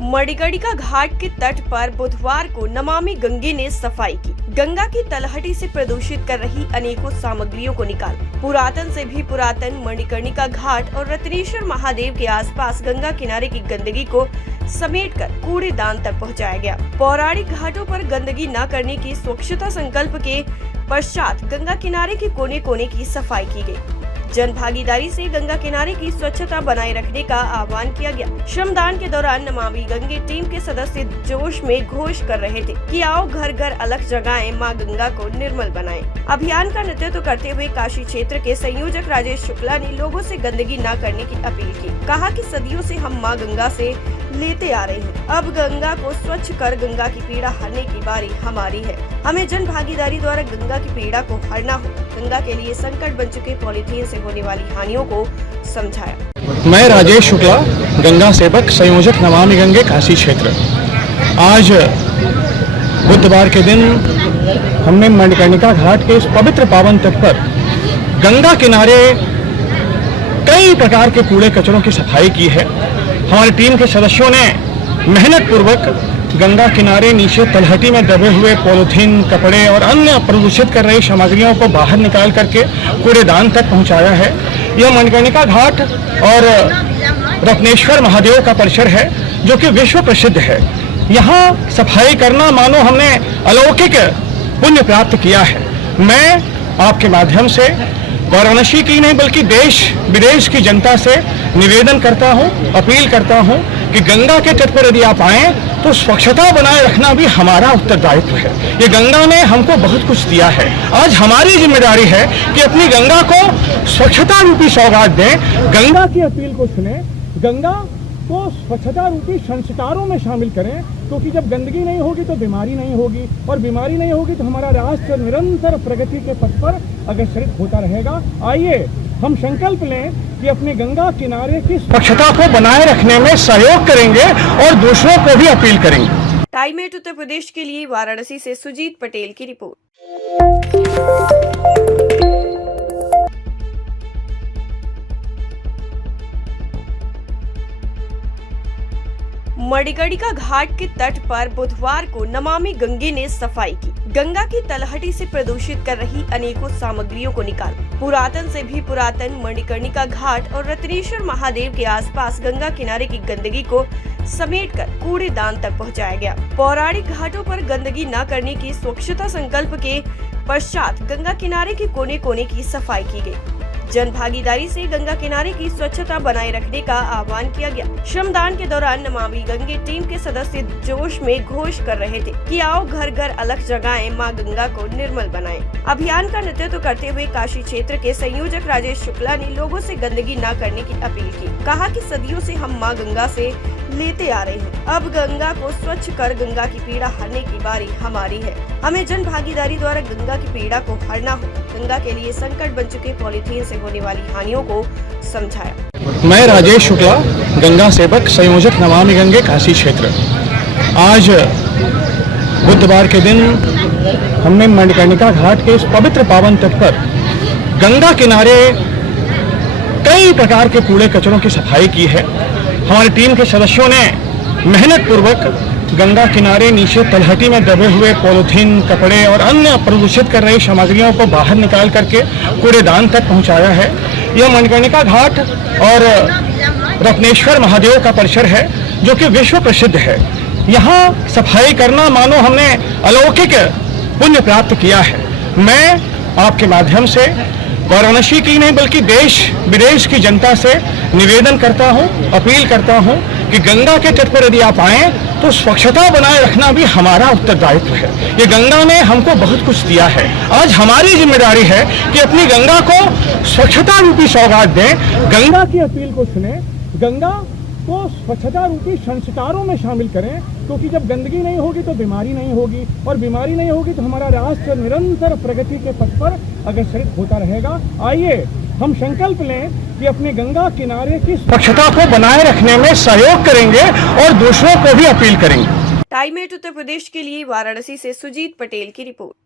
मणिकर्णिका घाट के तट पर बुधवार को नमामि गंगे ने सफाई की। गंगा की तलहटी से प्रदूषित कर रही अनेकों सामग्रियों को निकाल पुरातन से भी पुरातन मणिकर्णिका घाट और रत्नेश्वर महादेव के आसपास गंगा किनारे की गंदगी को समेटकर कूड़ेदान तक पहुंचाया गया। पौराणिक घाटों पर गंदगी न करने की स्वच्छता संकल्प के पश्चात गंगा किनारे के कोने कोने की सफाई की गई। जन भागीदारी से गंगा किनारे की स्वच्छता बनाए रखने का आह्वान किया गया। श्रमदान के दौरान नमामि गंगे टीम के सदस्य जोश में घोष कर रहे थे कि आओ घर घर अलग जगाएं, मां गंगा को निर्मल बनाएं। अभियान का नेतृत्व करते हुए काशी क्षेत्र के संयोजक राजेश शुक्ला ने लोगों से गंदगी न करने की अपील की। कहा कि सदियों से हम मां गंगा से लेते आ रहे हैं, अब गंगा को स्वच्छ कर गंगा की पीड़ा हरने की बारी हमारी है। हमें जन भागीदारी द्वारा गंगा की पीड़ा को हरना हो। गंगा के लिए संकट बन चुके पॉलीथीन से होने वाली हानियों को समझाया। मैं राजेश शुक्ला, गंगा सेवक, संयोजक नमामि गंगे काशी क्षेत्र। आज बुधवार के दिन हमने मणिकर्णिका घाट के इस पवित्र पावन तट पर गंगा किनारे कई प्रकार के कूड़े कचरों की सफाई की है। हमारी टीम के सदस्यों ने मेहनत पूर्वक गंगा किनारे नीचे तलहटी में दबे हुए पॉलीथीन, कपड़े और अन्य प्रदूषित कर रही सामग्रियों को बाहर निकाल करके कूड़ेदान तक पहुंचाया है। यह मणिकर्णिका घाट और रत्नेश्वर महादेव का परिसर है जो कि विश्व प्रसिद्ध है। यहाँ सफाई करना मानो हमने अलौकिक पुण्य प्राप्त किया है। मैं आपके माध्यम से वाराणसी की नहीं बल्कि देश विदेश की जनता से निवेदन करता हूँ, अपील करता हूँ कि गंगा के तट पर यदि आप आएं तो स्वच्छता बनाए रखना भी हमारा उत्तरदायित्व है। ये गंगा ने हमको बहुत कुछ दिया है। आज हमारी जिम्मेदारी है कि अपनी गंगा को स्वच्छता रूपी सौगात दें। गंगा की अपील को सुने, गंगा को स्वच्छता रूपी संस्कारों में शामिल करें, क्योंकि जब गंदगी नहीं होगी तो बीमारी नहीं होगी, और बीमारी नहीं होगी तो हमारा राष्ट्र निरंतर प्रगति के पथ पर अग्रसरित होता रहेगा। आइए हम संकल्प लें कि अपनी गंगा किनारे की स्वच्छता को बनाए रखने में सहयोग करेंगे और दूसरों को भी अपील करेंगे। टाइम 8 उत्तर प्रदेश के लिए वाराणसी से सुजीत पटेल की रिपोर्ट। मणिकर्णिका घाट के तट पर बुधवार को नमामि गंगे ने सफाई की। गंगा की तलहटी से प्रदूषित कर रही अनेकों सामग्रियों को निकाल पुरातन से भी पुरातन मणिकर्णिका घाट और रत्नेश्वर महादेव के आसपास गंगा किनारे की गंदगी को समेटकर कूड़ेदान तक पहुंचाया गया। पौराणिक घाटों पर गंदगी न करने की स्वच्छता संकल्प के पश्चात गंगा किनारे के कोने कोने की सफाई की गई। जन भागीदारी से गंगा किनारे की स्वच्छता बनाए रखने का आह्वान किया गया। श्रमदान के दौरान नमामि गंगे टीम के सदस्य जोश में घोष कर रहे थे कि आओ घर घर अलग जगाएं, मां गंगा को निर्मल बनाएं। अभियान का नेतृत्व करते हुए काशी क्षेत्र के संयोजक राजेश शुक्ला ने लोगों से गंदगी न करने की अपील की। कहा कि सदियों से हम मां गंगा से लेते आ रहे हैं, अब गंगा को स्वच्छ कर गंगा की पीड़ा हरने की बारी हमारी है। हमें जन भागीदारी द्वारा गंगा की पीड़ा को हरना हो। गंगा के लिए संकट बन चुके पॉलीथीन से होने वाली हानियों को समझाया। मैं राजेश शुक्ला, गंगा सेवक, संयोजक नमामि गंगे काशी क्षेत्र। आज बुधवार के दिन हमने मणिकर्णिका घाट के इस पवित्र पावन तट पर गंगा किनारे कई प्रकार के कूड़े कचरों की सफाई की है। हमारी टीम के सदस्यों ने मेहनत पूर्वक गंगा किनारे नीचे तलहटी में दबे हुए पॉलीथीन, कपड़े और अन्य प्रदूषित कर रही सामग्रियों को बाहर निकाल करके कूड़ेदान तक पहुंचाया है। यह मणिकर्णिका घाट और रत्नेश्वर महादेव का परिसर है जो कि विश्व प्रसिद्ध है। यहाँ सफाई करना मानो हमने अलौकिक पुण्य प्राप्त किया है। मैं आपके माध्यम से वाराणसी की नहीं बल्कि देश विदेश की जनता से निवेदन करता हूँ, अपील करता हूँ कि गंगा के तट पर यदि आप आएं तो स्वच्छता बनाए रखना भी हमारा उत्तरदायित्व है। ये गंगा ने हमको बहुत कुछ दिया है। आज हमारी जिम्मेदारी है कि अपनी गंगा को स्वच्छता रूपी सौगात दें। गंगा की अपील को सुने, गंगा को स्वच्छता रूपी संस्कारों में शामिल करें, क्योंकि जब गंदगी नहीं होगी तो बीमारी नहीं होगी, और बीमारी नहीं होगी तो हमारा राष्ट्र निरंतर प्रगति के पथ पर अग्रसरित होता रहेगा। आइए हम संकल्प लें कि अपनी गंगा किनारे की स्वच्छता को बनाए रखने में सहयोग करेंगे और दूसरों को भी अपील करेंगे। टाइम 8 उत्तर प्रदेश के लिए वाराणसी से सुजीत पटेल की रिपोर्ट।